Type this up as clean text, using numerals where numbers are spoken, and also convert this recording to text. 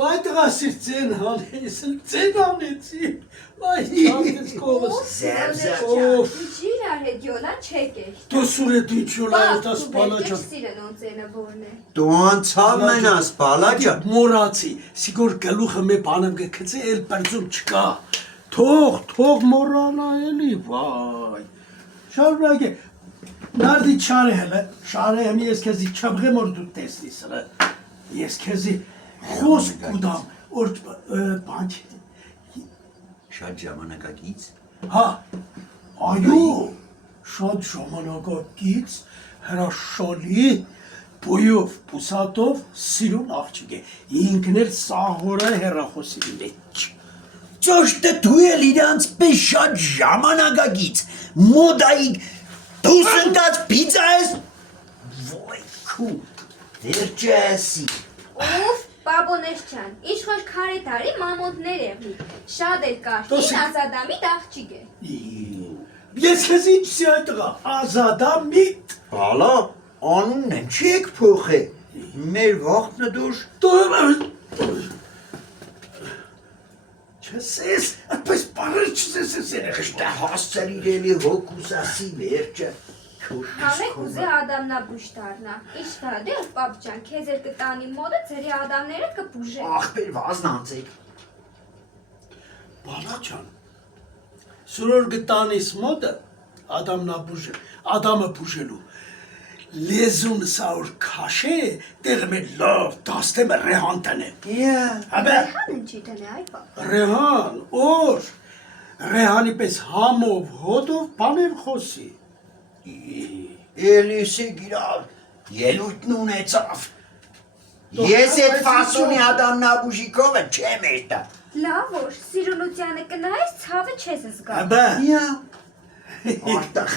Բայց տղասիր ձեն հանես, ձեն անեցի, այ չանքես կողս։ Zerb. Ջիրար հետ յոլան չեք էշտ։ Դու սուրե դու չոլա այդաս բալաճան։ Սիրեն ոնցենը որն է։ Դու անցավ մենաս, բալաճան։ Մորացի, սիգոր գլուխը մի բանեմ գքցե, էլ բրձում չկա։ Թող մորանա էլի, վայ։ Շարունակ է, նարդի չարե հելը, շարե հեմ ես քեզի չբղեմ որ դու տեսնիս հլը։ Ես քեզի խոսք կուդամ, որ բանչ։ Շատ ժամանակակից։ Հա, այո, շատ ժամանակակից, հրաշալի, բույով, պուսատով, սիրուն աղջիկ է, ինքն էլ սահորը հեռախոսի մեջ։ Ճոշտը դու էլ իրանց պես շատ ժամանակակից, մոդայիկ, դուս ընկած պիծա ես, ոյ քու, վերջեսի։ Ուֆ, պաբոնեշչան, ինչ խոշ քարե տարի մամոնտներ եղնի, շատ էլ կաշին ազադամիտ աղջիկ է։ Ես քեզ ինչի այդ տղա, ազադամիտ։ Բալա, անունն եմ չի եք փոխե, մեր վաղտնը դուր։ Չսես, այդպես բարեր չսես ես երեխ։ Աշտա հասցել իրելի հոգուսասի վերջը։ Համեք ուզե ադամնաբուշ դառնա, ինչ դադեր պապջան, քեզ էլ կտանի մոդը ձերի ադամները կպուժե։ Աղբեր վազնանցեք։ Բալաճան, սուրոր գտանիս մոտը, ադամը բուժելու, լեզուն սա որ քաշե, տեղը մեր լավ, դաստեմը ռեհան տնե։ Հաբե, Հանն չի տնե այ պապ։ ռեհան, որ, ռեհանի պես համով, հոտով, բաներ խոսի։ Էլիսի գիրավ, ելույթն ունեցավ։ Ես էդ ֆասոնի ադամնաբուժիկովը չեմ էտա։ Լավ որ, սիրունությանը կնայես, ցավը չես զգա։ Հաբե, Արտախ,